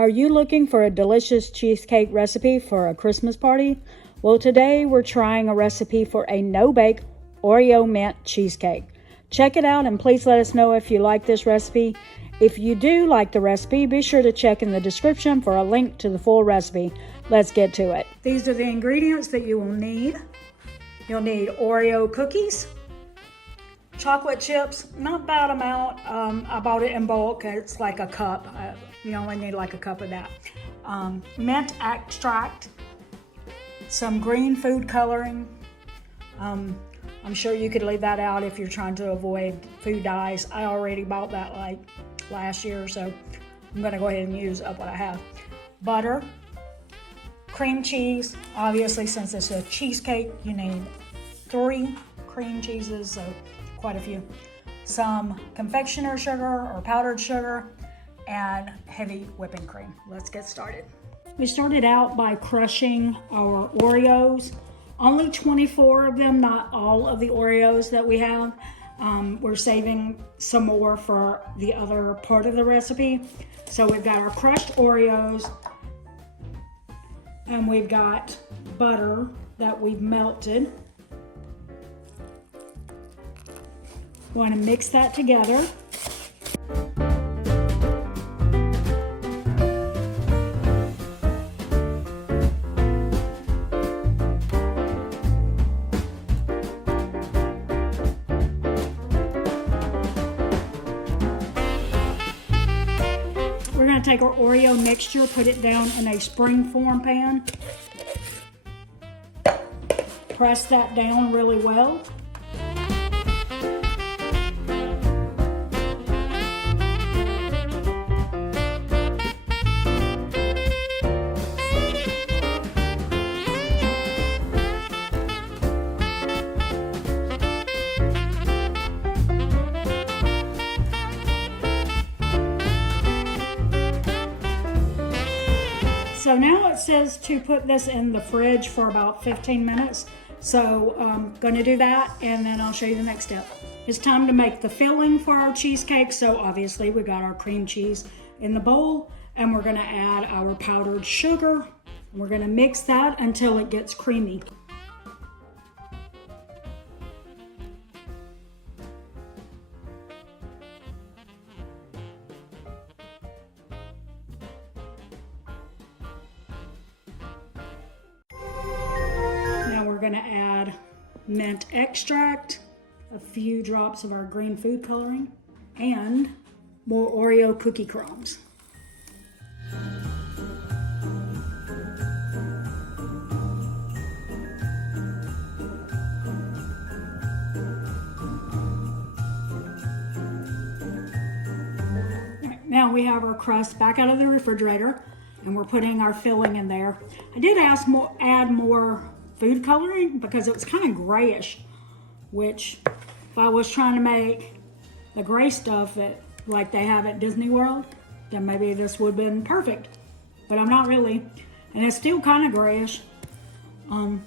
Are you looking for a delicious cheesecake recipe for a Christmas party? Well, today we're trying a recipe for a no-bake Oreo Mint Cheesecake. Check it out and please let us know if you like this recipe. If you do like the recipe, be sure to check in the description for a link to the full recipe. Let's get to it. These are the ingredients that you will need. You'll need Oreo cookies, chocolate chips, not bad amount. I bought it in bulk. It's like a cup. You only need like a cup of that. Mint extract, some green food coloring. I'm sure you could leave that out if you're trying to avoid food dyes. I already bought that like last year, so I'm gonna go ahead and use up what I have. Butter, cream cheese. Obviously, since it's a cheesecake, you need 3 cream cheeses, so quite a few. Some confectioner sugar or powdered sugar, and heavy whipping cream. Let's get started. We started out by crushing our Oreos. Only 24 of them, not all of the Oreos that we have. We're saving some more for the other part of the recipe. So we've got our crushed Oreos, and we've got butter that we've melted. We want to mix that together. We're going to take our Oreo mixture, put it down in a springform pan. Press that down really well. So now it says to put this in the fridge for about 15 minutes. So I'm gonna do that and then I'll show you the next step. It's time to make the filling for our cheesecake. So obviously we got our cream cheese in the bowl and we're gonna add our powdered sugar. We're gonna mix that until it gets creamy. We're going to add mint extract, a few drops of our green food coloring, and more Oreo cookie crumbs. Now we have our crust back out of the refrigerator and we're putting our filling in there. I did add more food coloring because it was kind of grayish, which if I was trying to make the gray stuff like they have at Disney World, then maybe this would have been perfect, but I'm not really. And it's still kind of grayish. I'm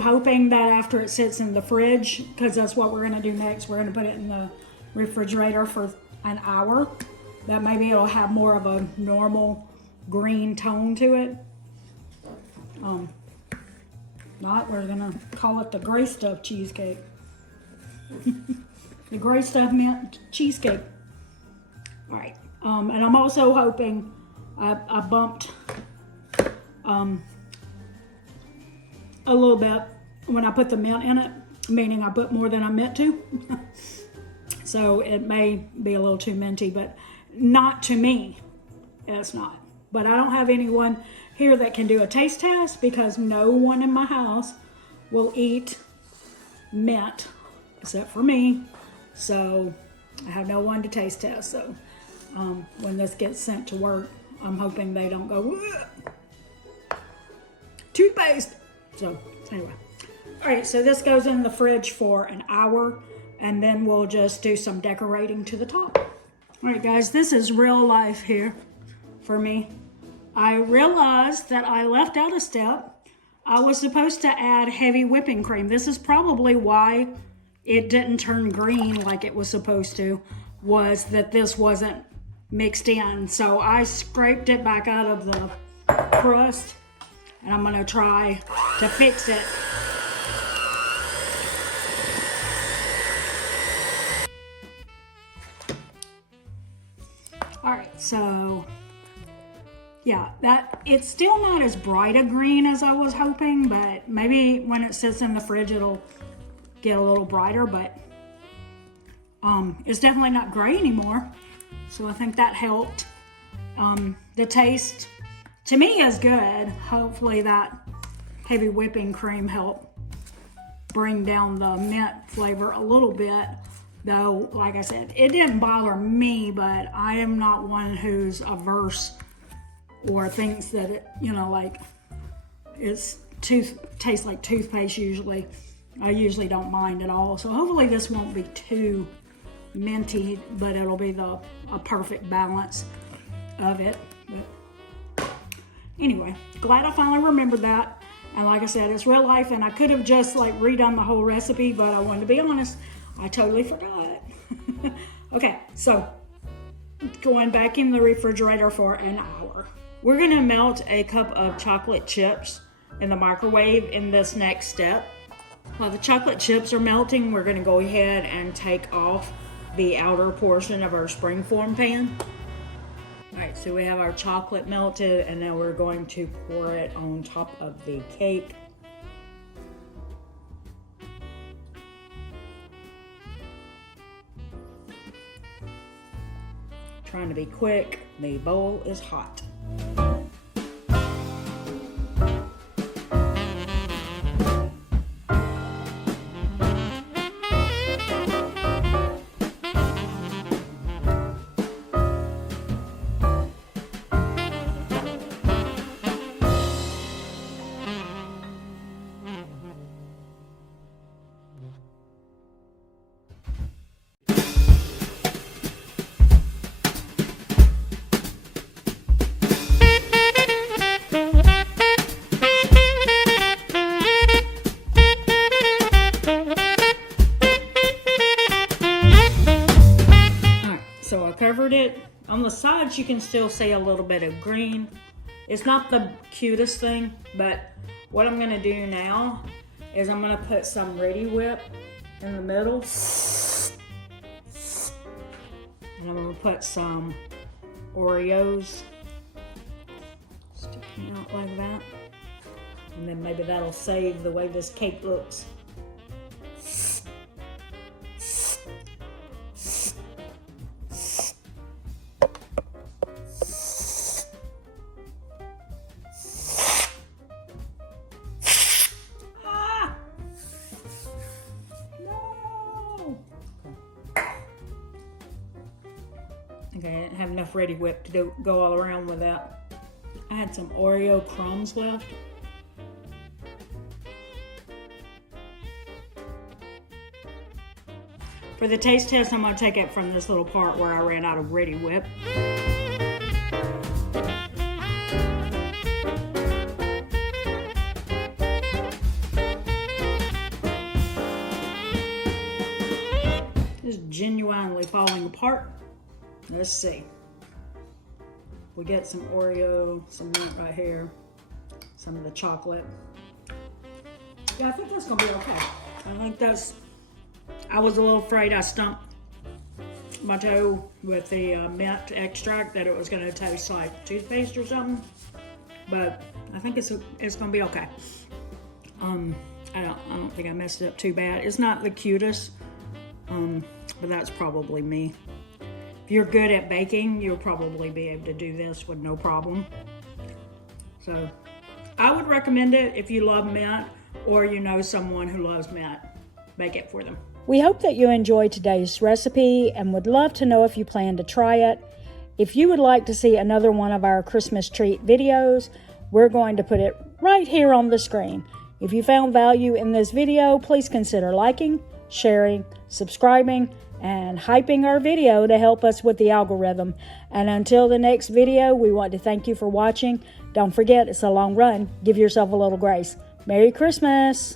hoping that after it sits in the fridge, because that's what we're gonna do next, we're gonna put it in the refrigerator for an hour, that maybe it'll have more of a normal green tone to it. Not, we're gonna call it the gray stuff cheesecake. The gray stuff mint cheesecake. All right, and I'm also hoping I bumped a little bit when I put the mint in it, meaning I put more than I meant to. So it may be a little too minty, but not to me, it's not. But I don't have anyone here that can do a taste test because no one in my house will eat mint except for me. So I have no one to taste test. So when this gets sent to work, I'm hoping they don't go, toothpaste. So anyway, all right, so this goes in the fridge for an hour and then we'll just do some decorating to the top. All right, guys, this is real life here for me. I realized that I left out a step. I was supposed to add heavy whipping cream. This is probably why it didn't turn green like it was supposed to, was that this wasn't mixed in. So I scraped it back out of the crust, and I'm gonna try to fix it. All right, so yeah, it's still not as bright a green as I was hoping, but maybe when it sits in the fridge it'll get a little brighter, but it's definitely not gray anymore. So I think that helped. The taste to me is good. Hopefully that heavy whipping cream helped bring down the mint flavor a little bit. Though, like I said, it didn't bother me, but I am not one who's averse or thinks that it, like tastes like toothpaste usually. I usually don't mind at all. So hopefully this won't be too minty, but it'll be a perfect balance of it. But anyway, glad I finally remembered that. And like I said, it's real life, and I could have just like redone the whole recipe, but I wanted to be honest, I totally forgot. Okay, so going back in the refrigerator for an hour. We're gonna melt a cup of chocolate chips in the microwave in this next step. While the chocolate chips are melting, we're gonna go ahead and take off the outer portion of our springform pan. All right, so we have our chocolate melted, and now we're going to pour it on top of the cake. Trying to be quick, the bowl is hot. Covered it. On the sides you can still see a little bit of green. It's not the cutest thing, but what I'm gonna do now is I'm gonna put some Ready Whip in the middle, and I'm gonna put some Oreos sticking out like that, and then maybe that'll save the way this cake looks. Okay, I didn't have enough Ready Whip to go all around with that. I had some Oreo crumbs left. For the taste test, I'm going to take it from this little part where I ran out of Ready Whip. It's genuinely falling apart. Let's see. We get some Oreo, some mint right here, some of the chocolate. Yeah, I think that's gonna be okay. I was a little afraid I stumped my toe with the mint extract, that it was gonna taste like toothpaste or something, but I think it's gonna be okay. I don't think I messed it up too bad. It's not the cutest, but that's probably me. If you're good at baking, you'll probably be able to do this with no problem. So I would recommend it if you love mint, or you know someone who loves mint. Make it for them. We hope that you enjoyed today's recipe and would love to know if you plan to try it. If you would like to see another one of our Christmas treat videos, we're going to put it right here on the screen. If you found value in this video, please consider liking, sharing, subscribing, and hyping our video to help us with the algorithm. And until the next video, we want to thank you for watching. Don't forget, it's a long run. Give yourself a little grace. Merry Christmas!